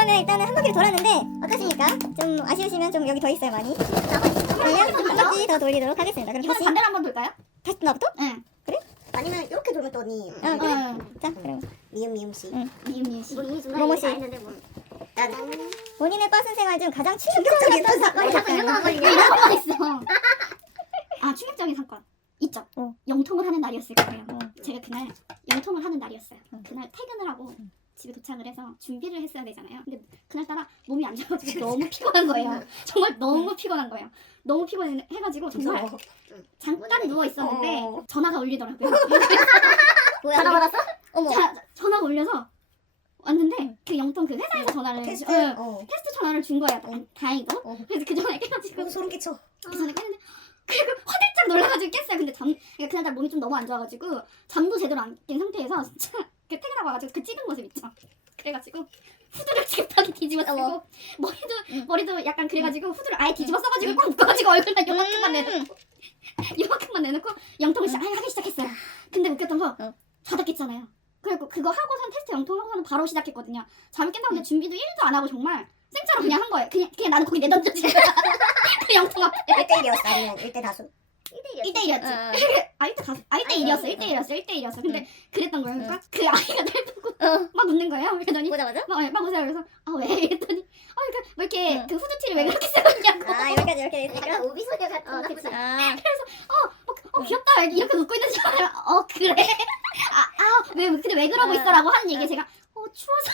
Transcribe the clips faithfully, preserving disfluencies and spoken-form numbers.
그러면 일단은 한 바퀴를 돌았는데 어떠십니까? 좀 아쉬우시면 좀 여기 더 있어요 많이. 그러면 한 바퀴 더 돌리도록 하겠습니다. 그럼 이번 다시 반대로 한번 볼까요? 다시 나부터? 응. 아니면 이렇게 돌면 또 니. 응 그래. 응. 자 그럼 미음 미음 씨. 응. 미음 미음 씨. 뭐 이미 중간에 모모 얘기 다 씨. 했는데 뭐. 난 본인의 버스 생활 중 가장 충격적이었던 사건이 자꾸 이런 거만 걸리냐? 이런 거 있어. 아 충격적인 사건 있죠. 어. 영통을 하는 날이었을 거예요. 어. 제가 그날 영통을 하는 날이었어요. 어. 그날 퇴근을 하고 집에 도착을 해서 준비를 했어야 되잖아요. 근데 그날따라 몸이 안 좋아가지고 너무 피곤한 거예요. 정말 너무 피곤한 거예요. 너무 피곤해가지고 정말 잠깐 누워 있었는데 어. 전화가 울리더라고요. 뭐야? 전화 받았어? 어머. 자, 전화가 울려서 왔는데 그 영통 그 회사에서 전화를 테스트. 응, 어. 테스트 전화를 준 거예요. 다, 다행히도. 어. 그래서 그 전화에 깨가지고 어, 소름 끼쳐. 그 전에 깼는데 그리고 화들짝 놀라가지고 깼어요. 근데 잠 그러니까 그날 몸이 좀 너무 안 좋아가지고 잠도 제대로 안 깬 상태에서 진짜 그 퇴근하고 와가지고 그 찌든 모습 있죠. 그래가지고 후드를 지긋하게 뒤집어 쓰고 어머. 머리도 머리도 약간 그래가지고 후드를 아예 뒤집어 써가지고 꽉 묶어가지고 얼굴만 요만큼만 내놓고 요만큼만 내놓고 영통을 시작 하기 시작했어요. 근데 웃겼던 거 어. 자다 깼잖아요. 그리고 그거 하고선 테스트 영통 하고서는 바로 시작했거든요. 잠 깬다고 근데 준비도 일도 안 하고 정말 생차로 그냥 한 거예요. 그냥 그냥 나는 거기 내던져진 거야. 그 영통 앞에. 일 대 일이었어 아니면 일 대 다수? 일 대 일이었지. 어. 아 일대 다수. 아 일 대 일이었어. 일 대 일이었어. 일 대 일이었어. 근데 그랬던 거예요. 그러니까 응. 그 아이가 날 보고 어. 막 웃는 거예요. 그러더니 보자마자? 막, 막 웃어요. 그래서 아 왜? 이랬더니 아 이렇게 뭐 이렇게 응. 그 후드티를 왜 그렇게 쓰냐고. 아 여기까지 이렇게 약간 있으니까. 오비 소녀 같은 어, 나 그치. 보다. 아. 어, 어 귀엽다. 이렇게 웃고 있는 줄 알아요. 어 그래? 아아왜 근데 왜 그러고 어. 있어라고 하는 얘기에 제가 어 추워서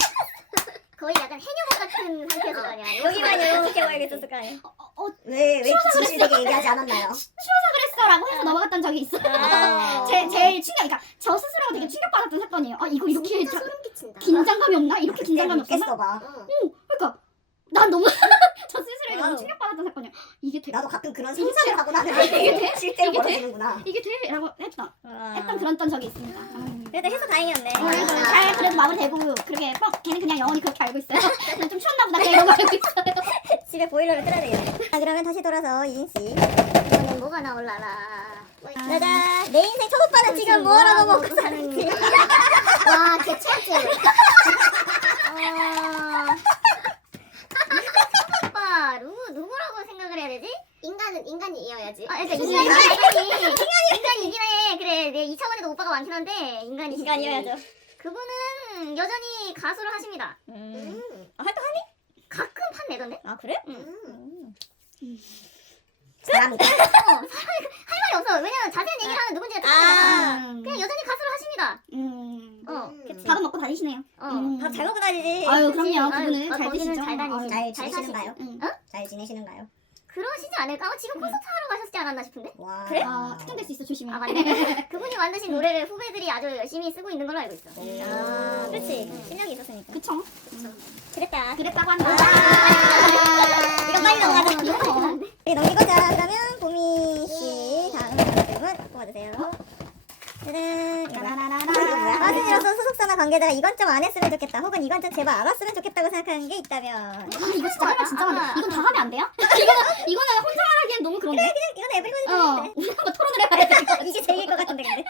거의 약간 해녀 같은 상태였을 거 아니야. 여기만 이렇게 보이게 있었을 거 아니에요. 어, 어 왜왜 진실되게 얘기하지 않았나요? 그랬어라고 해서 넘어갔던 적이 있어요. 아. 제 제일 충격, 그러니까 저 스스로가 되게 충격받았던 사건이에요. 아 이거 이렇게 진짜 자, 소름 끼친다. 긴장감이 없나? 이렇게 긴장감이 없었나? 깼어 봐. 어, 그러니까 난 너무 저 스스로에게 너무 와우. 충격받았던 사건이야. 이게 돼? 나도 가끔 그런 상상을 하고 나는 이게 돼? 실제로 이게 돼? 벌어지는구나. 이게 돼? 라고 했다. 와. 했던 그랬던 적이 있습니다. 음. 그래도 해서 다행이었네. 어, 그래서 잘 그래도 마무리되고 그렇게 뻥 걔는 그냥 영원히 그렇게 알고 있어요. 근데 좀 추웠나 보다 걔 이러고 알고 있어요. 집에 보일러를 틀어야 되겠네. 자 그러면 다시 돌아서 이진 씨. 이번엔 뭐가 나올라라. 짜잔. 내 인생 첫 오빠는 지금 뭐라고 먹고 사는지. 와, 개 최악제로. 어... 오빠, 누구, 누구라고 생각을 해야 되지? 인간은 인간이어야지. 아, 그러니까 인간이, 인간이, 인간이긴 해. 그래, 내 이 차원에도 오빠가 많긴 한데, 인간이. 인간이어야죠. 그분은 여전히 가수를 하십니다. 음. 아, 활동하니? 가끔 판 내던데? 아 그래? 음. 음. 사람이다. 어, 사람이 할 말이 없어. 왜냐면 자세한 얘기를 하면 누군지가 아. 다 음. 그냥 여전히 가수를 하십니다. 음. 어, 그치. 밥은 먹고 다니시네요. 어. 음. 밥 잘 먹고 다니지. 아유 그럼요. 아유, 그분은 아, 잘 거기는 드시죠. 잘 다니시죠. 아유, 잘 잘 지내시는가요? 응. 잘 지내시는가요? 그러시지 않을까? 어, 지금 콘서트 하러 가셨지 않았나 싶은데? 음. 와. 그래? 아 특정될 수 있어 조심해. 아, 맞네. 그분이 만드신 노래를 후배들이 아주 열심히 쓰고 있는 걸로 알고 있어. 아 그렇지. 실력이 있었으니까. 그쵸? 그랬다. 그랬다고 한다. 아. 이거 빨리 넘어가자. 넘어가자. 네, 넘기고자 그러면 보미 씨 다음 질문 뽑아주세요. 짜잔. 이거 라라라라. 빠진이로서 소속사나 관계자가 이건 좀 안 했으면 좋겠다. 혹은 이건 좀 제발 알았으면 좋겠다고 생각하는 게 있다면. 아, 이거 진짜 할 말 진짜 많아. 아. 이건 다 하면 안 돼요? 이거는 이거는 혼자 하기엔 너무 그런데. 그냥 이건 에브리바디 어. 하는데. 우리 한번 토론을 해봐야 돼. 이게 제일 것 같은데 근데.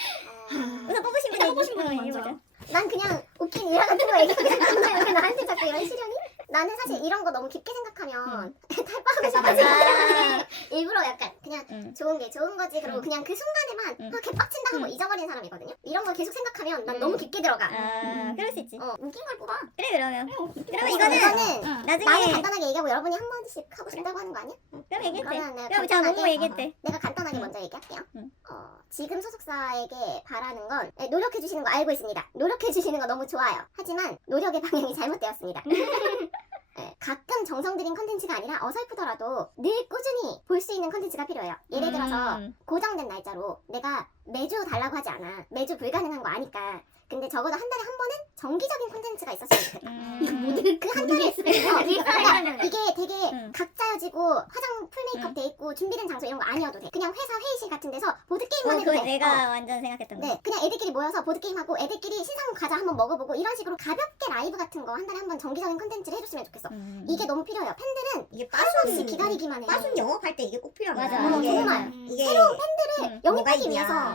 우선 뽑으신 분이 일단 뽑으신 분이 어, 먼저. 얘기해보자. 난 그냥 웃긴 일화 같은 거 얘기하는데 왜 나한테 자꾸 이런 시련이? 나는 사실 이런 거 너무 깊게 생각하면 탈바하고 싶어지. 아. 일부러 약간 그냥 응. 좋은 게 좋은 거지. 그리고 응. 그냥 그 순간에만 응. 아, 개빡친다 하고 응. 잊어버리는 사람이거든요. 이런 걸 계속 생각하면 난 응. 너무 깊게 들어가. 아 그럴 수 있지. 어, 웃긴 걸 뽑아. 그래 그러면. 그러면 어, 이거는 이거는 응. 나중에 나는 간단하게 얘기하고 여러분이 한 번씩 하고 싶다고 하는 거 아니야? 그럼 얘기했대. 그러면 내가 그럼 자 뭐뭐 간단하게- 얘기했대. 내가 간단하게 응. 먼저 얘기할게요. 응. 어, 지금 소속사에게 바라는 건 네, 노력해 주시는 거 알고 있습니다. 노력해 주시는 거 너무 좋아요. 하지만 노력의 방향이 잘못되었습니다. 네, 가끔 정성 들인 컨텐츠가 아니라 어설프더라도 늘 꾸준히 볼 수 있는 컨텐츠가 필요해요. 예를 들어서 음. 고정된 날짜로 내가 매주 달라고 하지 않아. 매주 불가능한 거 아니까. 근데 적어도 한 달에 한 번은 정기적인 콘텐츠가 있었으면 좋겠다. 이거 음. 모든 그 한 모든 달에 게 어, 그러니까 이게 되게 응. 각자여지고 화장 풀 메이크업 응. 돼 있고 준비된 장소 이런 거 아니어도 돼. 그냥 회사 회의실 같은 데서 보드 게임만 어, 해도 그거 돼. 내가 어. 완전 생각했던 거. 네, 그냥 애들끼리 모여서 보드 게임 하고 애들끼리 신상 과자 한번 먹어보고 이런 식으로 가볍게 라이브 같은 거 한 달에 한 번 정기적인 컨텐츠를 해줬으면 좋겠어. 음. 이게 너무 필요해요. 팬들은 이게 하루 없이 빠순 기다리기만 해. 빠순 영업할 때 이게 꼭 필요한 맞아. 거야. 어, 이게 정말. 음. 이게 새로운 팬들을 음. 영입하기 뭐가 위해서 있냐.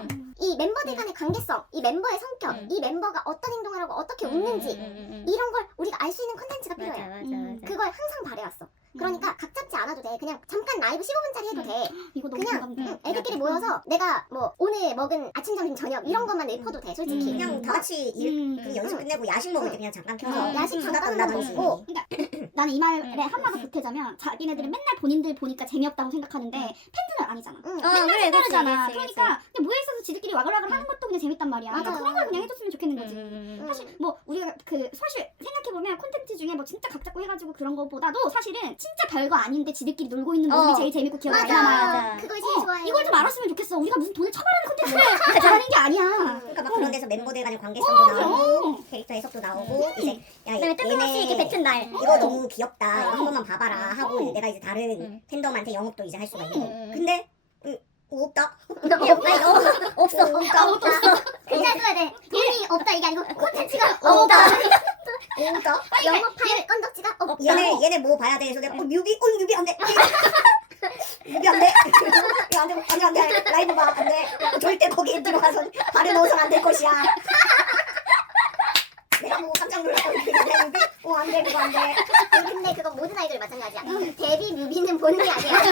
이 멤버들 간의 관계성, 이 멤버의 성격, 음. 이 멤버가 어떤 행동을 하고 어떻게 웃는지 이런 걸 우리가 알 수 있는 콘텐츠가 필요해요. 맞아 음, 맞아. 그걸 항상 바래왔어. 그러니까 각 잡지 않아도 돼. 그냥 잠깐 라이브 십오 분짜리 해도 돼. 이거 너무 그냥 공감돼. 응, 애들끼리 모여서 내가 뭐 오늘 먹은 아침, 점심, 저녁 이런 것만 읊어도 돼. 솔직히. 음. 그냥 다 같이 일, 음. 그 연습 끝내고 야식 먹을 때 그냥 잠깐 켜서 음. 야식 수다 잠깐 떤다든지. 먹고. 나는 이 말에 한마디 보태자면 자기네들은 맨날 본인들 보니까 재미없다고 생각하는데 음. 팬들은 아니잖아. 응. 어 그래 팬들이잖아. 그치, 그치, 그러니까 그냥 모여 있어서 지들끼리 와글와글 음. 하는 것도 그냥 재밌단 말이야. 그러니까 맞아. 그런 걸 그냥 해줬으면 좋겠는 그치. 거지. 음. 사실 뭐 우리가 그 사실 생각해 보면 콘텐츠 중에 뭐 진짜 각 잡고 해가지고 그런 거보다도 사실은 진짜 별거 아닌데 지들끼리 놀고 있는 모습이 어. 제일 재밌고 기억 많이 맞아. 남아. 맞아. 그걸 제일 어, 좋아해. 이걸 좀 알았으면 좋겠어. 우리가 무슨 돈을 처벌하는 콘텐츠를 잘하는 게 아니야. 그러니까 막 그런 데서 멤버들 간의 관계성도 나오고 어. 캐릭터 해석도 나오고 이제 야 그다음에 뜬금없이 이렇게 뱉은 날. 이거 너무 귀엽다 이거 한 번만 봐봐라 하고 어. 내가 이제 다른 음. 팬덤한테 영업도 이제 할 수가 있는 거고 음. 근데 음, 없다 아니, 어, 없어. 없다 아무것도 없어. 그냥 써야 돼. 돈이 없다 이게 아니고 콘텐츠가 없다 없다. 없다 영업할 건덕지가 없다. 얘네 얘네 뭐 봐야 돼? 그래서 내가 어 뮤비 어 뮤비 안돼 뮤비 안돼 이거 안돼 안돼 안돼 라이브 봐 안돼 절대 거기에 들어가서 발을 넣어서 안 될 것이야 내가 뭐 깜짝 놀랐어 뮤비 어 안돼 그거 안돼 아니, 근데 그건 모든 아이돌이 마찬가지야. 데뷔 뮤비는 보는 게 아니야.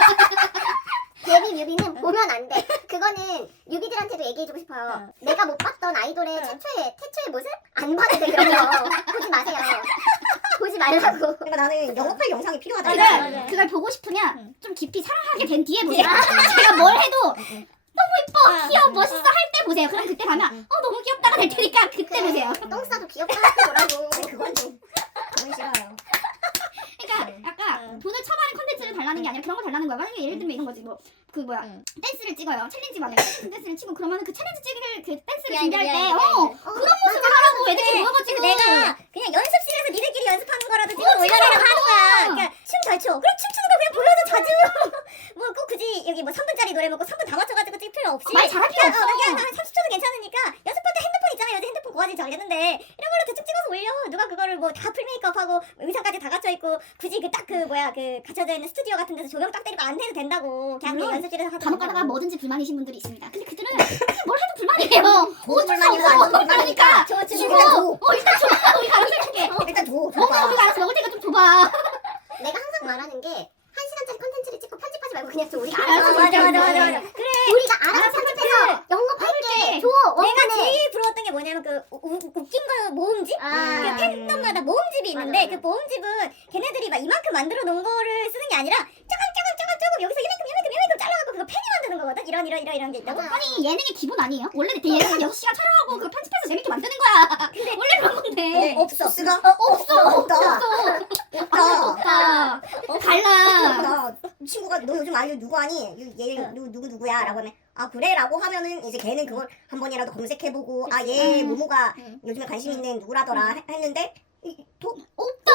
데뷔 뮤비는 보면 안 돼. 그거는 뮤비들한테도 얘기해주고 싶어요. 내가 못 봤던 아이돌의 최초의 태초의 모습 안 봐도 돼. 그런 거 보지 마세요. 보지 말라고. 그러니까 나는 영업할 영상이 필요하다 근데 맞아, 맞아. 그걸 보고 싶으면 응. 좀 깊이 사랑하게 된 뒤에 보세요. 제가 뭘 해도 너무 이뻐, 귀여워, 멋있어 할 때 보세요. 그럼 그때 가면 어 너무 귀엽다가 될 테니까 그때 보세요. 똥 싸도 귀엽다 하더라고. 그건 좀 그건 싫어요 그러니까 약간 돈을 처벌하는 콘텐츠를 달라는 게 아니라 그런 걸 달라는 거야. 만약에 예를 들면 이런 거지 뭐 그 뭐야 응. 댄스를 찍어요. 챌린지 만약에 댄스를 치고 그러면은 그 챌린지 찍을 그 댄스를 비하인드, 준비할 때 비하인드, 어 비하인드. 그런 모습을 하라고 애들끼리 모여가지고 내가 그냥 연습실에서 니들끼리 연습하는 거라도 찍어 올려내라고 하는 거야. 그러니까 춤 잘 춰. 그럼 춤추는 거 그냥 보여줘 자주. 뭐 꼭 굳이 여기 뭐 삼 분짜리 노래 먹고 삼 분 다 맞춰가지고 찍을 필요 없이. 말 잘할 필요 그냥, 없어. 어, 그냥 한 삼십 초도 괜찮으니까 연습할 때 핸드폰 있잖아요. 요새 핸드폰 고화질 잘 되는데 이런 걸로 대충 찍어서 올려. 누가 그거를 뭐 다 풀 메이크업하고 의상까지 다 갖춰 있고 굳이 그 딱 그 뭐야 그 갖춰져 있는 스튜디오 같은 데서 조명 딱 때리고 안 해도 된다고. 그냥 그 물론 연습실에서 하도 간혹 가다가 된다고. 뭐든지 불만이신 분들이 있습니다. 근데 그들은 뭘 해도 불만이에요. 무슨 어쩔 수 불만이고 없어. 안 불만이니까 그러니까 저 주고 지금 일단 줘 어 일단 줘. 우리가 알아서 생각해. 일단 줘 어 줘봐 우리가 알아서 먹을 테니까 좀 줘봐. 내가 항상 말하는 게 한 시간짜리 컨텐츠를 찍고 편집하지 말고 그냥 줘. 우리가 알았어, 알아서 맞아 맞아 할게. 맞아 맞아. 그래. 우리가 알아서 편집해서 영업할게. 줘. 내가 원판에. 제일 부러웠던 게 뭐냐면 그 우, 우- 웃긴 거 모음집? 아. 그 팬덤마다 모음집이 있는데 맞아, 맞아. 그 모음집은 걔네들이 막 이만큼 만들어 놓은 거를 쓰는 게 아니라 조금 조금 조금 조금 여기서 이만큼 이만큼 이만큼 잘라갖고 그거 팬이 만드는 거거든? 이런 이런 이런 이런 게 있다고? 맞아. 아니 예능의 기본 아니에요? 원래 예능은 여섯 시간 촬영하고 그 편집해서 재밌게 만드는 거야. 근데 원래 그런 건데. 네, 없어 스가 없어. 없다 없어. 없다 없다. 달라. 나 친구가 너 요즘 아이유 누구 하니? 얘 누구 누구 누구야? 라고 하면 아 그래? 라고 하면은 이제 걔는 그걸 한 번이라도 검색해보고 아 얘 음. 모모가 음. 요즘에 관심 있는 누구라더라 해- 했는데 이- 도, 없다.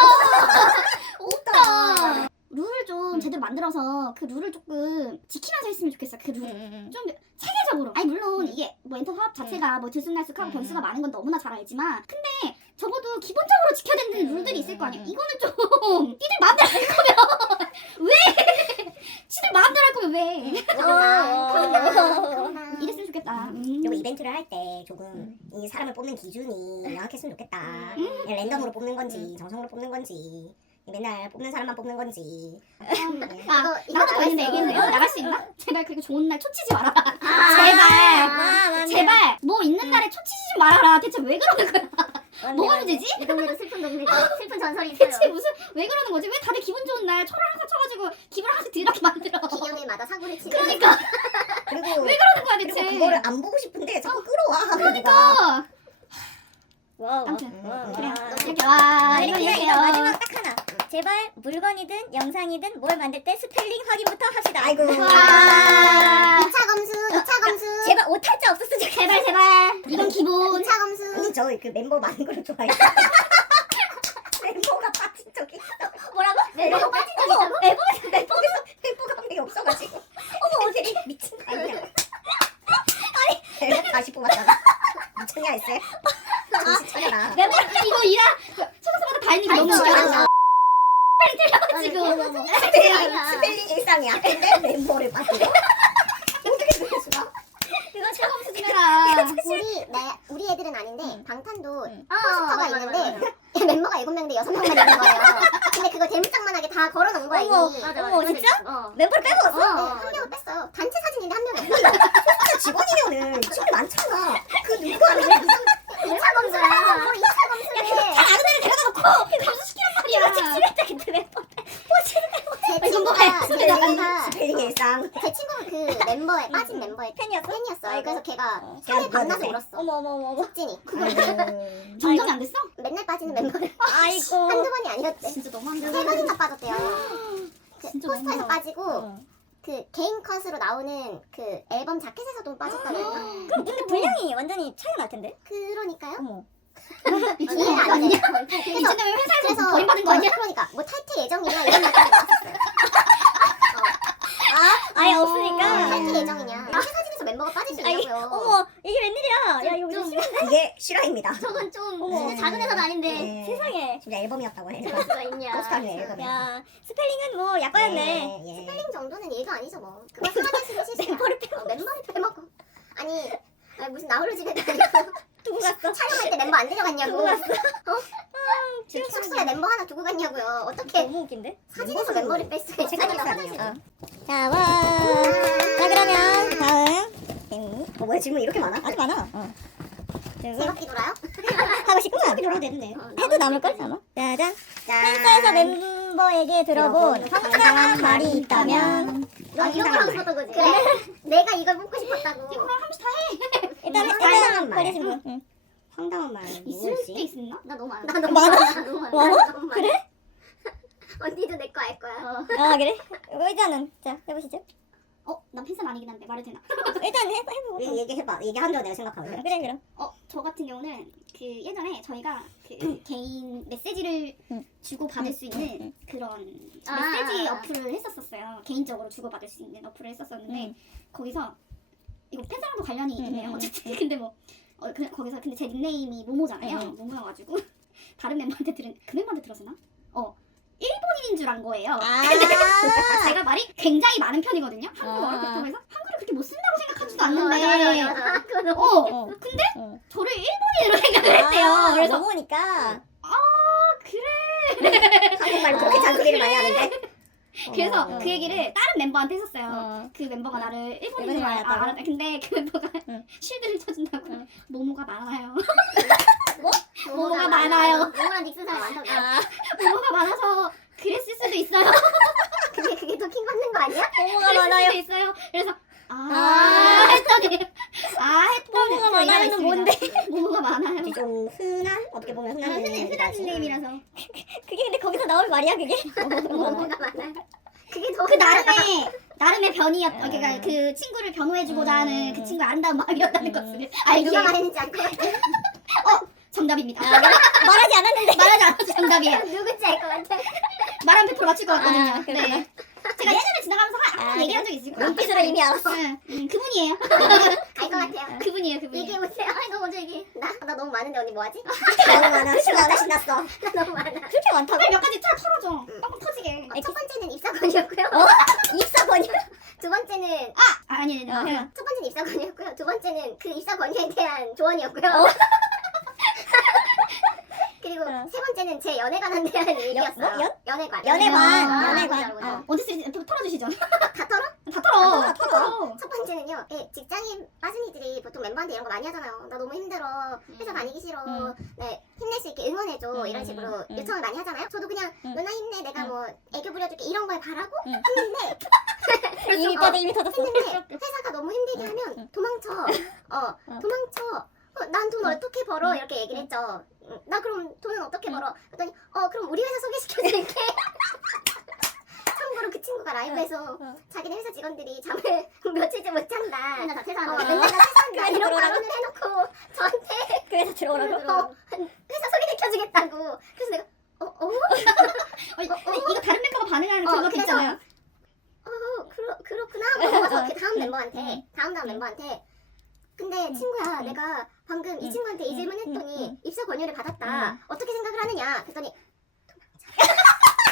없다 룰을 좀 음. 제대로 만들어서 그 룰을 조금 지키면서 했으면 좋겠어. 그 룰. 음. 좀 체계적으로. 아니 물론 음. 이게 뭐 엔터 사업 자체가 뭐 들쑥날쑥하고 음. 변수가 많은 건 너무나 잘 알지만 근데 적어도 기본적으로 지켜야 되는 음. 룰들이 있을 거 아니야. 음. 이거는 좀 니들 마음대로 할 거면 왜? 지들 마음대로 할 거면 왜? 어. 이랬으면 좋겠다. 음. 그리고 이벤트를 할 때 조금 이 사람을 뽑는 기준이 명확했으면 좋겠다 음. 그냥 랜덤으로 뽑는 건지 정성으로 뽑는 건지 맨날 뽑는 사람만 뽑는 건지 아, 이거- 이거 나도 더 있는데 나갔어. 얘기했네요. 나갈 수 있나? 제발 그리고 좋은 날 초치지 말아라. 아, 제발. 맞네. 제발 뭐 있는 날에 초치지 좀 말아라. 대체 왜 그러는 거야? 맞네, 뭐가 맞네. 문제지? 이 동네도 슬픈 동네고 슬픈 전설이 있어요. 대체 무슨 왜 그러는 거지? 왜 다들 기분 좋은 날 초를 항상 쳐가지고 기분 하나씩 드럽게 만들어? 기념일마다 사고를 치는. 그러니까 그리고 왜 그러는 거야 그리고 대체? 그거를 안 보고 싶은데 자꾸 끌어와 그러니까. 와, 와. 아무튼 와, 와. 그래요. 와. 이렇게 와 그리고 이거 그냥 얘기해요. 이거 마지막 딱 하나. 제발 물건이든 영상이든 뭘 만들 때 스펠링 확인부터 합시다. 아이고 와. 이 차 검수, 이 차 검수. 제발 오탈자 없었으면 좋겠어. 제발 제발 이건 기본. 이 차 검수. 아니 저 그 멤버 많은 걸 좋아해요 멤버가 빠진 적이 있어 뭐라고? 멤버가 빠진 적이 어머, 있다고? 멤버 멤버에서 멤버가 한 명이 없어가지고 어머 어제 미친 거 아니야 아니 멤버 다시 뽑았다가 미쳤냐 했어요 정신 차려라 멤버 이거 이라 소속사마다 다 있는 게 너무 있어, 웃겨. 맞아. 빨리 틀려가지고. 스펠링, 스펠링 일상이야 근데 멤버를 빠뜨려 어떻게 그럴 수가 그거 최고 점수 주라. 우리 내 우리 애들은 아닌데 응. 방탄도 응. 포스터가 맞아, 있는데 맞아, 맞아. 멤버가 일곱 명인데 여섯 명만 있는 거예요. 근데 그걸 대문짝만하게 다 걸어놓은 거야 어머, 이미. 맞아, 어머, 맞아. 진짜? 어. 멤버를 빼고 왔어? 네, 어. 한 명은 뺐어요. 단체 사진인데 한 명이 없어. 진짜 직원이면은 친구 많잖아. 그 누가 아니면 이 차 검수야. 뭐 이 차 검수래. 말이야. 집에다 근데 멤버 제 친구가 제 아, 친구가 스펠링 일상. 제 친구가 그 멤버에 빠진 멤버의 팬이었어? 팬이었어요. 아이고. 그래서 걔가 어. 산에 밤나서 걔가 울었어. 어머 어머 어머 어머. 석진이. 아이고. 정정이 안 됐어? 맨날 빠지는 멤버를 아이고. 한두 번이 아니었대. 진짜 너무 안 세 돼. 번이나 빠졌대요. 그 진짜 포스터에서 너무 빠지고 어. 그 개인 컷으로 나오는 그 앨범 자켓에서도 빠졌다고 해요. 그럼 근데 분량이 완전히 차이가 날 텐데? 그러니까요. 어머. 이해가 안 돼요. 이진아 왜 회사에서 그래서 버림받은 거 아니야? 그러니까 뭐 탈퇴 예정이냐 이런 말까지 나왔었어요. 아예 어. 없으니까. 탈퇴 예정이냐. 탈퇴 사진에서 멤버가 빠질 수 아이, 있냐고요. 어머 이게 웬일이야? 야 이거 좀 심해. 이게 실화입니다. 저건 좀 어머. 진짜 작은 회사는 아닌데. 네. 세상에. 진짜 앨범이었다고 해. 그럴 수가 있냐. 포스터네 앨범. 야 스펠링은 뭐 약과였네. 예, 예. 스펠링 정도는 일도 아니죠 뭐. 그거 스마트시는 실수야. 멤버를 빼먹어. 어, 멤버를 빼먹어. 아니, 아니 무슨 나홀로 집에도 아니고 두고 갔어. 촬영할 때 멤버 안 데려갔냐고. 두고 갔어. 지금 숙소에 멤버 하나 두고 갔냐고요. 어떻게 너무 웃긴데? 사진에서 멤버를 뺄 수가 있어? 생각이 화장실. 안 나요. 자 와. 자 그러면 다음. 음, 어, 뭐야 질문 이렇게 많아? 아주 많아. 어. 세 자, 바퀴 돌아요? 하고 싶구만. 돌아도 되는데. 해도 남을걸 아마. 짜잔. 짠. 팬사에서 멤버에게 들어본 들어본 황당한 말이 있다면 아, 이런 걸 하고 싶었던 거지. 그래. 내가 이걸 뽑고 싶었다고. 일단 황당한 일단 말. 버리신 분. 응. 황당한 말 있을 때 무엇이? 있었나? 나 너무 많아. 나 너무 많아? 많아. 나 너무 많아. 많아? 나 너무 많아. 언니도 내 거 알 거야. 아 그래? 이거 일단은 자 해보시죠. 어, 난 팬사는 아니긴 한데 말해도 되나? 일단 해 해보고. 얘- 얘기해봐. 얘기하면 내가 생각하거든. 그래 그럼. 어, 저 같은 경우는 그 예전에 저희가 그 개인 메시지를 응. 주고 받을 응. 수 있는 응. 그런 아. 메시지 어플을 했었었어요. 개인적으로 주고 받을 수 있는 어플을 했었었는데 응. 거기서 이거 팬사랑도 관련이 응, 있네요. 응, 응. 어쨌든 근데 뭐 어, 그, 거기서 근데 제 닉네임이 모모잖아요. 응, 응. 모모여가지고 다른 멤버한테 들은 그 멤버한테 들었나? 어, 일본인인 줄 안 거예요. 아. 제가 말이 굉장히 많은 편이거든요. 한국어를 아. 그렇다고 해서 한국어를 그렇게 못 쓴다고 생각하지도 맞아, 맞아, 않는데 맞아. 그거 너무 어, 어. 근데 어. 저를 일본인으로 생각을 했대요. 아, 그래서 넘어오니까. 한국말로 그렇게 잔소리를 많이 하는데. 그래서 어. 그 얘기를 다른 멤버한테 했었어요. 어. 그 멤버가 어. 나를 일본인으로 일본인으로 알- 아, 알았다고? 알았다. 근데 그 멤버가 응. 쉴드를 쳐준다고 응. 모모가 많아요. 모모가 많아요. 모모랑 닉슨 사람 많다고. 아 모모가 많아서 그랬을 수도 있어요. 근데 그게 더 킹 받는 거 아니야? 모모가 그랬을 많아요. 수도 있어요. 그래서 아, 아. 했더니 아 했더니 모모가 또 많아요는 이러고 뭔데? 있습니다. 모모가 많아요. 이제 좀 흔한 어떻게 보면 흔한 흔한 닉네임이다, 지금. 닉네임이라서 그게 근데 거기서 나올 말이야 그게? 모모가 많아요. 그게 더 그 나름의 나름의 변이였 음. 그러니까 그 친구를 변호해주고자 하는 음. 그 친구의 아름다운 마음이었다는 음. 것을 아니, 누가 알게 말했는지 알 것 같아. 정답입니다. 아, 그래? 말하지 않았는데. 말하지 않아도 정답이에요. 누군지 알 것 같아. 말하면 백 퍼센트 맞출 것 같거든요. 아, 그렇구나. 네. 제가 예전에 지나가면서 한 번 아, 얘기한 적 있을 거예요. 눈빛으로 이미 알았어. 응, 음, 그분이에요. 알 것 같아요. 그분이에요, 그분이에요. 얘기해보세요. 아니, 너 먼저 얘기해. 나, 나 너무 많은데 언니 뭐하지? 너무 많아. 신났다 신났어. 나 너무 많아. 그렇게 많다고? 빨리 몇 가지 털 털어줘. 빵빵 터지게. 어, 첫 번째는 입사권이었고요. 입사 번이. 두 번째는 아, 아니, 아니, 아니. 어. 첫 번째는 입사권이었고요. 두 번째는 그 입사 권유에 대한 조언이었고요. 어. 그리고 어. 세 번째는 제 연애관에 대한 얘기였어요. 뭐? 연? 연애관. 연애관, 아, 연애관. 보자, 보자. 어. 언제 쓰지? 또 털어주시죠. 다 털어? 다 털어. 다 털어. 첫 번째는요. 예, 직장인 빠진이들이 보통 멤버한테 이런 거 많이 하잖아요. 나 너무 힘들어. 회사 다니기 싫어. 음. 네, 힘낼 수 있게 응원해줘. 음, 이런 식으로 음. 요청을 많이 하잖아요. 저도 그냥 음. 누나 힘내. 내가 음. 뭐 애교 부려줄게. 이런 걸 바라고 음. 했는데 이미 어. 빠져 이미 터졌어. 했는데 회사가 너무 힘들게 음, 하면 음. 도망쳐. 어, 어. 도망쳐. 어, 난 돈 음. 어떻게 벌어? 음. 이렇게 얘기를 했죠. 음, 나 그럼 돈은 어떻게 음. 벌어? 그랬더니 어 그럼 우리 회사 소개시켜줄게. 참고로 그 친구가 라이브에서 어. 자기네 회사 직원들이 잠을 며칠째 못 잔다. 맨날 다 어, 퇴사한다. 맨날 다 퇴사한다. 그래서 이런 들어오라고? 발언을 해놓고 저한테 그래서 들어오라고? 어, 회사 소개시켜주겠다고. 그래서 내가 어? 어? 어, 이거 다른 멤버가 반응하는 어, 그거 그래서 있잖아요. 어, 그러, 그렇구나. 그래서 그 다음 음, 멤버한테, 음. 다음 다음 음. 멤버한테, 근데 음, 친구야, 음. 내가 방금 이 음, 친구한테 이 음, 질문 음, 했더니 음. 입사 권유를 받았다. 음. 어떻게 생각을 하느냐? 그랬더니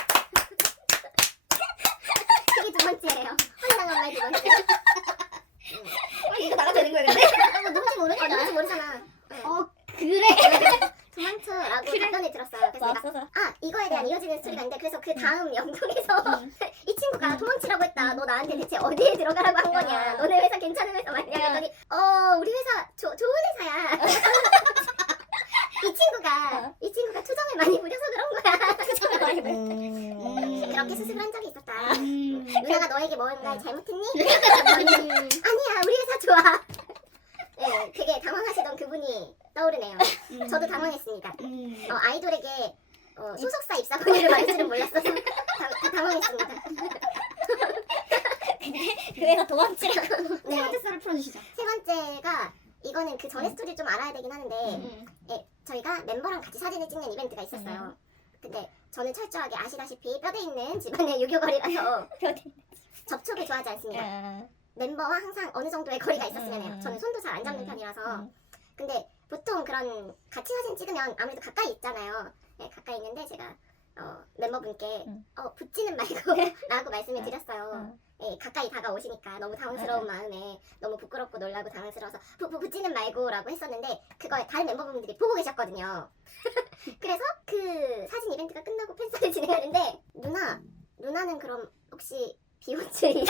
그게 두 번째예요. 황당한 말 두 번째. 아, 이거 나가도 되는 거야 근데? 아, 뭐 누군지 모르니까 누군지 모르잖아. 어 그래. 도망쳐라고 그래. 답변을 들었어요. 그래서 내가 없어서. 아 이거에 대한 이어지는 스토리가 있는데 그래서 그 다음 영통에서 이 친구가 도망치라고 했다. 너 나한테 대체 어디에 들어가라고 한 거냐? 아. 너네 회사 괜찮은 회사 맞냐? 했더니 어 우리 회사 조, 좋은 회사야. 이 친구가 어. 이 친구가 투정을 많이 부려서 그런 거야. 투정을 많이 부려. 음. 그렇게 수습을 한 적이 있었다. 음. 누나가 너에게 뭔가 잘못했니? 아니야 우리 회사 좋아. 네, 되게 당황하시던 그분이 떠오르네요. 저도 당황했습니다. 음. 어, 아이돌에게 어, 소속사 입사 권유를 받을 줄은 몰랐어서 다, 다 당황했습니다. 그 애가 도망치라고. 세 번째 썰을 풀어주시죠. 세 번째가 이거는 그 전에 스토리를 좀 알아야 되긴 하는데 음. 예, 저희가 멤버랑 같이 사진을 찍는 이벤트가 있었어요. 근데 저는 철저하게 아시다시피 뼈대 있는 집안의 유교걸이라서 접촉을 좋아하지 않습니다. 아. 멤버와 항상 어느 정도의 거리가 있었으면 해요. 음. 저는 손도 잘 안 잡는 음. 편이라서. 음. 근데 보통 그런 같이 사진 찍으면 아무래도 가까이 있잖아요. 네, 가까이 있는데 제가 어, 멤버분께 음. 어, 붙지는 말고 라고 말씀을 음. 드렸어요. 음. 예, 가까이 다가오시니까 너무 당황스러운 마음에 너무 부끄럽고 놀라고 당황스러워서 부, 부, 붙지는 말고 라고 했었는데 그걸 다른 멤버분들이 보고 계셨거든요. 그래서 그 사진 이벤트가 끝나고 팬사를 진행하는데 누나, 누나는 그럼 혹시 비혼주의야?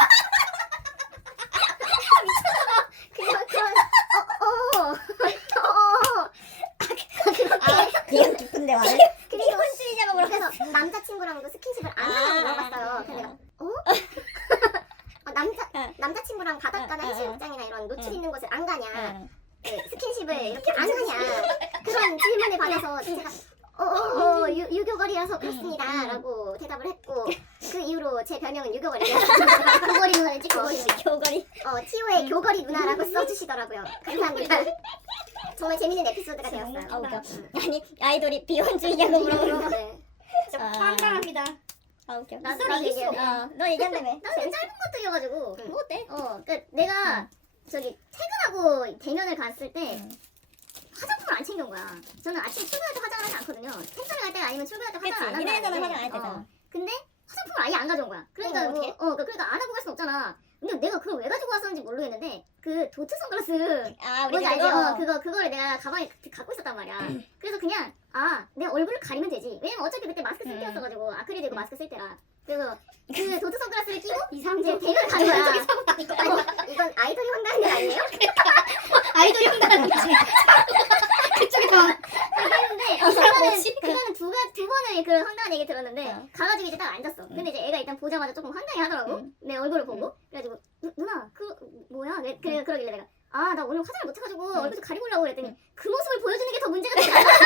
그냥 그런 어어 어어 아, 기억 깊은 대화를. 그리고 비혼주의자가 그래서 남자친구랑도 스킨십을 안 하냐고 물어봤어요. 그래서 내가 어? 어, 남자 어. 남자친구랑 바닷가나 어, 어, 어. 해수욕장이나 이런 노출 응. 있는 곳을 안 가냐? 아. 그 스킨십을 이렇게 안 하냐? 그런 질문을 받아서 제가 어어 유 유교걸이라서 그렇습니다라고 대답을 했고 그 이후로 제 별명은 유교걸이에요. 교걸이 누나를 고걸이 누나. 교거리. 어 티오의 교걸이 누나라고 써주시더라고요. 감사합니다. 정말 재밌는 에피소드가 되었어요. 아, 웃겨. 아니 아이돌이 비혼주의냐고 물어보는 거. 네. 아. 황당합니다. 아 웃겨. 나- 소리 나도 얘기해. 얘기해. 어, 너 얘기한다며. 나는 그냥 짧은 것들이어가지고 뭐 어때? 어, 그러니까 내가 저기 퇴근하고 대면을 갔을 때 응. 화장품을 안 챙겨온 거야. 저는 아침 출근할 때 화장을 하지 않거든요. 팬사를 갈 때가 아니면 출근할 때 화장을 그치. 안 니네 회사는 한다는데, 화장 안 할 때잖아. 어, 근데 화장품을 아예 안 가져온 거야. 그러니까 어, 뭐, 어떡해? 어, 그러니까 안 하고 갈 순 없잖아. 근데 내가 그걸 왜 가지고 왔었는지 모르겠는데 그 도트 선글라스 아 우리 뭔지 알지? 그거. 어, 그거 그거를 내가 가방에 그- 갖고 있었단 말이야. 그래서 그냥 아 내 얼굴을 가리면 되지. 왜냐면 어차피 그때 마스크 쓸 음. 때였어가지고 아크릴 들고 마스크 쓸 때라. 그래서 그 도트 선글라스를 끼고 이제 이상적. 대면 가는 거야. 아니, 이건 아이돌이 황당한 일 아니에요? 아이돌이 황당한 거지. 그쪽이 더. 했는데 어, 그거는 뭐지? 그거는 두, 가, 두 번을 그 황당한 얘기 들었는데 어. 가가지고 이제 딱 앉았어. 근데 이제 애가 일단 보자마자 조금 황당해 하더라고. 음. 내 얼굴을 보고. 그래가지고 누, 누나 그 뭐야? 내, 그래 그러길래 내가 아 나 오늘 화장을 못 해가지고 얼굴 좀 가리고 오려고 그랬더니 그 모습을 보여주는 게 더 문제가 되지 않아?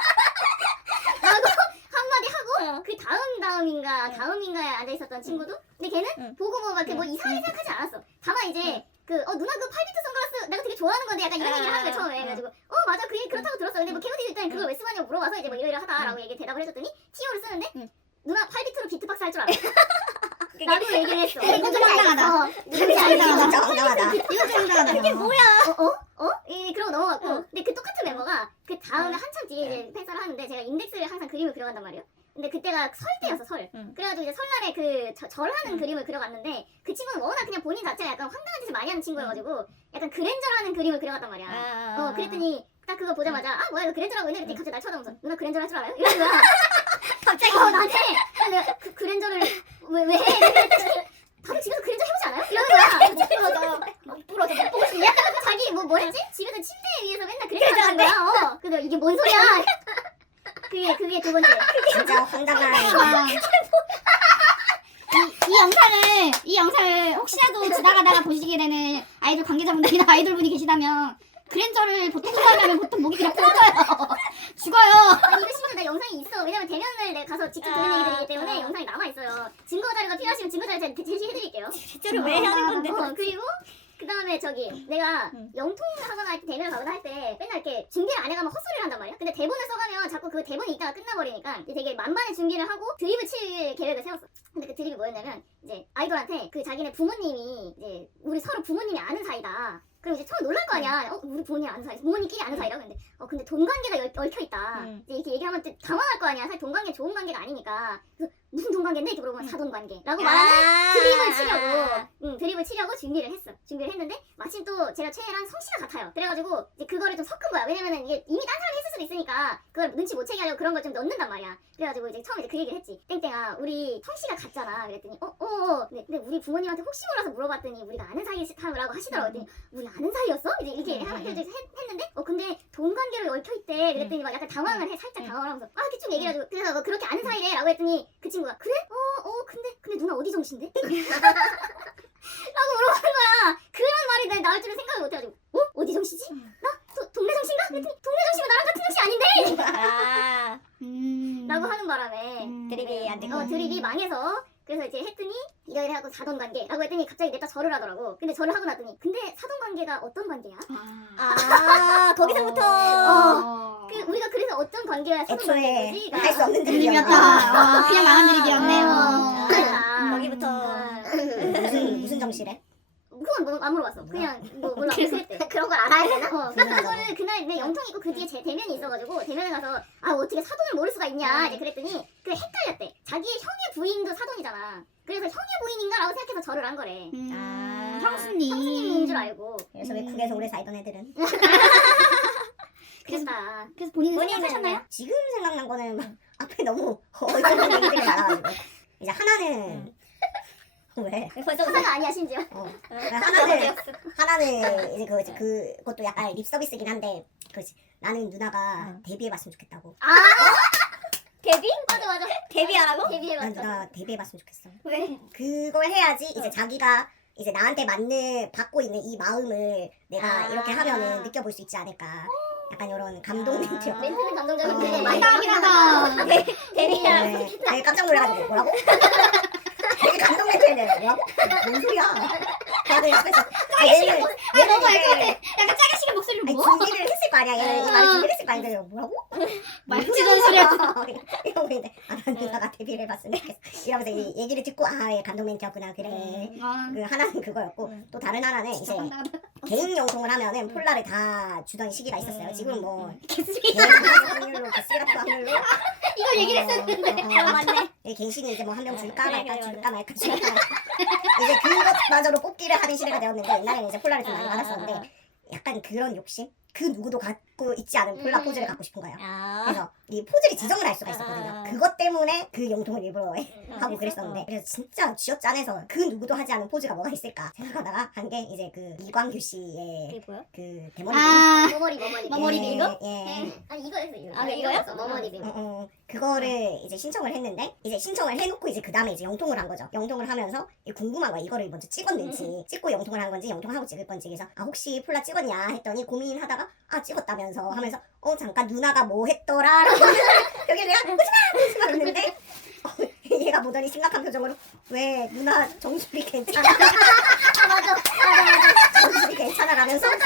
라고 한마디 하고 어. 그 다음 다음인가 다음인가에 앉아 있었던 친구도 근데 걔는 응. 보고 뭐 이렇게 뭐 응. 이상하게 생각하지 않았어. 다만 이제 그 어 누나 그 팔비트 선글라스 내가 되게 좋아하는 건데 약간 이런 아, 얘기를 하는 거야 처음에. 아. 그래가지고 어 맞아 그게 그렇다고 들었어. 근데 뭐 케이오디 일단 그걸 왜 쓰냐고 물어봐서 이제 뭐 이러이러 하다라고 얘기 대답을 해줬더니 티오를 쓰는데 응. 누나 팔비트로 비트박스 할 줄 알아. 그게 라고 얘기를 했어. 이건 좀 황당하다. 어, 누군지 알지? 황당하다. 진짜 황당하다. 이거 좀 황당하다. 그게 뭐야? 어? 어? 어? 이 그러고 넘어갔고 어. 근데 그 똑같은 멤버가 그 다음에 어. 한참 뒤에 이제 팬사를 하는데 제가 인덱스를 항상 그림을 그려간단 말이에요. 근데 그때가 설 때였어 설. 응. 그래가지고 이제 설날에 그 저- 절하는 응. 그림을 그려갔는데 그 친구는 워낙 그냥 본인 자체가 약간 황당한 짓을 많이 하는 친구여가지고 약간 그랜저라는 그림을 그려갔단 말이야. 아. 어 그랬더니 딱 그거 보자마자 아 뭐야 이거 그랜저라고 했네. 그랬더니 갑자기 날 쳐다보면서 누나 그랜저를 할 줄 알아요? 이러는 거야. 갑자기 어 나한테 그래서 내가 그 그랜저를 왜 왜 해? 이랬더니 다들 집에서 그랜저 해보지 않아요? 이러는 거야. 부러져. 부러져. 못 보고 싶냐? 자기 뭐 뭐랬지? 집에서 침대 위에서 맨날 그랜저 하는 거야. 어. 근데 이게 뭔 소리야? 그게 그게 두 번째. 진짜 황당한. 아. 이, 이 영상을 이 영상을 혹시라도 지나가다가 보시게 되는 아이돌 관계자분들이나 아이돌분이 계시다면 그랜저를 보통 사람이면 보통 목이 그냥 부러져요. 죽어요. 아니 이거 심지어 내 영상이 있어. 왜냐면 대면을 내가 가서 직접 듣는 아, 얘기들이기 때문에 아. 영상이 남아 있어요. 증거 자료가 필요하시면 증거 자료 제가 제시해드릴게요. 실제로 왜 하는 건데? 어, 그리고 그 다음에 저기 내가 응. 영통하거나 할 때 대면을 가거나 할 때 맨날 이렇게 준비를 안 해가면 헛소리를 한단 말이야. 근데 대본을 써가면 자꾸 그 대본이 있다가 끝나버리니까 이제 되게 만반의 준비를 하고 드립을 칠 계획을 세웠어. 근데 그 드립이 뭐였냐면 이제 아이돌한테 그 자기네 부모님이 이제 우리 서로 부모님이 아는 사이다. 그럼 이제 처음 놀랄 거 아니야. 어 우리 부모님 아는 사이, 부모님끼리 아는 사이라고. 근데 어 근데 돈 관계가 얽혀 있다. 음. 이제 이렇게 얘기하면 또 당황할 거 아니야. 사실 돈 관계 좋은 관계가 아니니까. 그래서 무슨 돈 관계인데? 이렇게 물어보면 사돈 관계라고 아. 말하는 드립을 치려고 응, 드립을 치려고 준비를 했어. 준비를 했는데 마침 또 제가 최애랑 성씨가 같아요. 그래가지고 이제 그거를 좀 섞은 거야. 왜냐면은 이게 이미 딴 사람이 했을 수도 있으니까 그걸 눈치 못 채게 하려고 그런 걸 좀 넣는단 말이야. 그래가지고 이제 처음에 이제 그 얘기를 했지. 땡땡아 우리 성씨가 같잖아. 그랬더니 어어 어, 네, 근데 우리 부모님한테 혹시 몰라서 물어봤더니 우리가 아는 사이라고 하시더라고. 그랬더니 우리 아는 사이였어? 이제 이렇게 음. 해서 했는데 어 근데 돈 관계로 얽혀 있대. 그랬더니 막 약간 당황을 해. 살짝 음. 당황을 하면서 아 이렇게 쭉 얘기를 해가지고 그래서 뭐 그렇게 아는 사이래라고 했더니 그 친구가 그래? 어, 어, 근데, 근데 누나 어디 정신데? 라고 물어보는 거야. 그런 말이 내 나올 줄은 생각을 못 해가지고, 어? 어디 정씨지? 나? 도, 동네 정씨인가? 그랬더니, 동네 정씨가 나랑 같은 정씨 아닌데? 아, 음. 라고 하는 바람에, 음. 드립이 안 된 어, 거. 드립이 망해서, 그래서 이제 했더니, 이러이러하고 사돈 관계라고 했더니 갑자기 냅다 절을 하더라고. 근데 절을 하고 나더니, 근데 사돈 관계가 어떤 관계야? 아. 아, 거기서부터. 어. 그, 우리가 그래서 어떤 관계야 사돈 애초에 관계인 거지? 할 수 없는 드립이었다. 드립이었다. 어, 그냥 망한 드립이었네요. 어, 아, 거기부터. 무슨 무슨 정씨래? 그건 뭐, 안 물어봤어. 그냥 뭐 몰라. 그래서- 그랬대. 그런 걸 알아야 되나? 어. 그래서 그래서- 그거를 그날 내 영통 있고 그 뒤에 제 대면이 있어가지고 대면에 가서 아 어떻게 사돈을 모를 수가 있냐 이제 그랬더니 그 헷갈렸대. 자기 형의 부인도 사돈이잖아. 그래서 형의 부인인가라고 생각해서 절을 한 거래. 음. 아. 형수님. 형수님인 줄 알고. 그래서 왜 국에서 오래 살던 애들은 그랬다. 그래서 본인은 본인은 생각하셨나요? 지금 생각난 거는 막 앞에 너무 어이없는 얘기들이 많아가지고 이제 하나는 왜? 벌써 하나가 아니야 심지어. 어. 하나는 하나는 이제 그 그 그것도 약간 립 서비스긴 한데 그지 나는 누나가 응. 데뷔해봤으면 좋겠다고. 아 데뷔? 맞아 맞아. 데뷔하라고? 난 데뷔해봤어. 누나 데뷔해봤으면 좋겠어. 왜? 그걸 해야지 이제 어. 자기가 이제 나한테 맞는 받고 있는 이 마음을 내가 아. 이렇게 하면은 느껴볼 수 있지 않을까. 약간 이런 감동 아. 멘트였고. 멘트는 감동적인데 어. 많이 감사하긴 하다. 데뷔하라고. 네, 되게 깜짝 놀라가지고 뭐라고? 되게 감동 멘트였는데 뭐라고? 뭔 소리야? 다들 옆에서 아 얘는 얘는 너무 알것 이제 약간 짜가시게 목소리로 아니 뭐? 준비를 했을 거 아니야. 얘는 이 말을 어. 준비를 했을 거 아니야. 뭐라고? 말치던 소리야. 이러고 있는데 아난 누나가 데뷔를 해봤으면 좋겠어. 이러면서 이 얘기를 듣고 아 얘 감동 멘트였구나 그래. 아, 그 하나는 그거였고 음. 또 다른 하나는 이제 진짜 황당하다. 개인 영통을 하면은 폴라를 다 주던 시기가 있었어요. 음. 지금은 뭐 개쓰레기. 개인 확률로 개쓰레 같은 확률로 이거 얘기를 했었는데. 아, 맞네. 이 갱신이 이제 뭐 한 명 줄까 그래, 말까 그래, 줄까 말까 줄까 말까 이제 그것마저로 뽑기를 하는 시대가 되었는데 옛날에는 이제 폴라를 좀 많이 아, 받았었는데 아, 약간 그런 욕심 그 누구도 갖고 있지 않은 폴라 음. 포즈를 갖고 싶은 거예요. 아. 그래서 이 포즈를 지정을 할 수가 있었거든요. 아. 그것 때문에 그 영통을 일부러 해. 아, 하고 그랬었는데 그래서 진짜 쥐어짜내서 그 누구도 하지 않은 포즈가 뭐가 있을까 생각하다가 한 게 이제 그 이광규 씨의 그게 뭐야? 그 대머리 아, 머머리 머머리. 머머리 예, 이거? 예. 아니 이거 했어 이거. 아, 이거요? 머머리 빙. 어, 어, 그거를 이제 신청을 했는데 이제 신청을 해놓고 이제 그 다음에 이제 영통을 한 거죠. 영통을 하면서 이게 궁금한 거야. 이거를 먼저 찍었는지 찍고 영통을 한 건지 영통하고 찍을 건지 그래서 아 혹시 폴라 찍었냐 했더니 고민하다가 아 찍었다면서 하면서 어 잠깐 누나가 뭐 했더라 라고 여기 내가 오지마 오지마 그랬는데 어, 얘가 보더니 심각한 표정으로 왜 누나 정수리 괜찮아? 아 맞아. 정수리 괜찮아 라면서 어,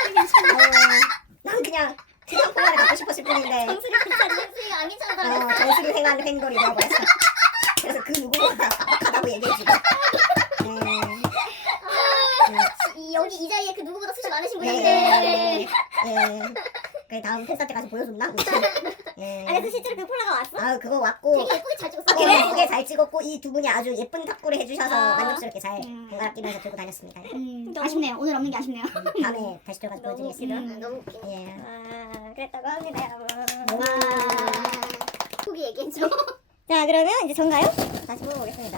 난 그냥 그냥 폴라를 갖고 싶었을 뿐인데 정수리 괜찮네. 정수리가 안 괜찮은 사람. 어, 정수리 생활 횡돌이 되어버렸어. 그래서 그 누구보다 빡빡하다고 얘기해주고. 네. 이- 여기 이 자리에 그 누구보다 숱이 많으신 네. 분인데. 네. 예. 그래 다음 팬사 때 가서 보여줬나? 예. 아, 그래서 실제로 그 폴라가 왔어? 아 그거 왔고 되게 예쁘게 잘 찍었어. 아, 그래? 예쁘게 잘 찍었고 이 두 분이 아주 예쁜 탑구를 해주셔서 아. 만족스럽게 잘 음. 번갈아 끼면서 들고 다녔습니다. 음, 너무- 아쉽네요. 오늘 없는 게 아쉽네요. 음, 다음에 다시 들어가서 너무 보여드리겠습니다. 웃기다. 아, 너무 웃기네. 예. 아, 그랬다고 합니다, 여러분. 와. 후기 얘기해줘. 자, 그러면 이제 전가요? 다시 뽑아보겠습니다.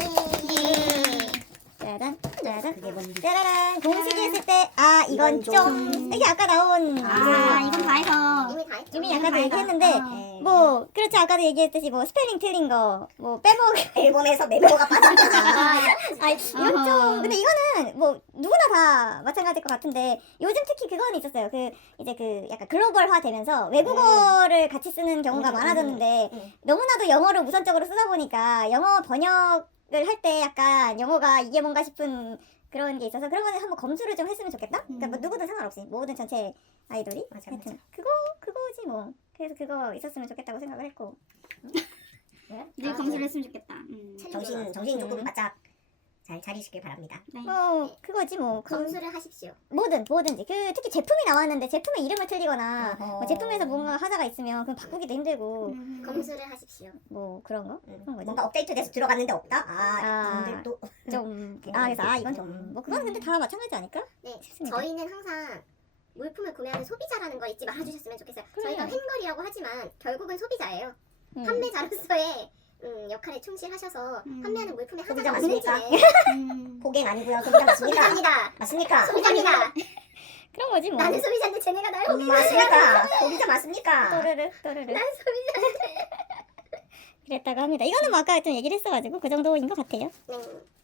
예. 짜잔, 짜잔. 그게 뭔지. 짜라란. 공식이 했을 때, 아, 이건 이건 좀. 좀. 이게 아까 나온. 아, 그 이건 다 해서. 이미 다 했죠. 이미 이건 아까도 다 해서. 얘기했는데, 어. 예. 뭐, 그렇지, 아까도 얘기했듯이 뭐, 스펠링 틀린 거, 뭐, 빼먹. 앨범에서 멤버가 빠졌다. 아, 이건 좀. 근데 이거는 뭐, 누구나 다 마찬가지일 것 같은데, 요즘 특히 그건 있었어요. 그, 이제 그, 약간 글로벌화 되면서 외국어를 같이 쓰는 경우가 음, 많아졌는데, 음, 음. 너무나도 영어를 우선적으로 쓰다 보니까, 영어 번역을 할 때 약간 영어가 이게 뭔가 싶은 그런 게 있어서, 그런 거는 한번 검수를 좀 했으면 좋겠다? 그러니까 뭐 음. 누구든 상관없이, 모든 전체 아이돌이. 맞아, 하여튼, 맞아. 그거, 그거지 뭐. 그래서 그거 있었으면 좋겠다고 생각을 했고. 늘 검수를 했으면 좋겠다. 음. 정신 정신 조금 음. 바짝 잘 차리시길 바랍니다. 네. 뭐 그거지 뭐 그, 검수를 하십시오. 뭐든 뭐든지 그 특히 제품이 나왔는데 제품의 이름을 틀리거나 어허. 뭐 제품에서 뭔가 하자가 있으면 그건 바꾸기도 힘들고 음. 검수를 하십시오. 뭐 그런 거 음, 그런 거지. 뭔가 업데이트돼서 들어갔는데 없다? 아, 아. 분들 또 좀 아 그래서 아 이건 좀 뭐 그거는 근데 다 마찬가지 아닐까? 네, 싶습니다. 저희는 항상 물품을 구매하는 소비자라는 거 잊지 말아주셨으면 좋겠어요. 그래. 저희가 횡거리라고 하지만 결국은 소비자예요. 음. 판매자로서의 음, 역할에 충실하셔서 음. 판매하는 물품의 소비자 하자가 맞습니까? 없는지는 음. 고객 아니고요. 소비자 맞습니까? 소비자입니다. 맞습니까? 소비자입니다. 그런 거지 뭐. 나는 소비자인데 쟤네가 날 음, 호기를 맞습니까? 소비자 맞습니까? 또르르 또르르 난 소비자. 그랬다고 합니다. 이거는 뭐 아까 좀 얘기를 했어가지고 그 정도인 것 같아요. 네.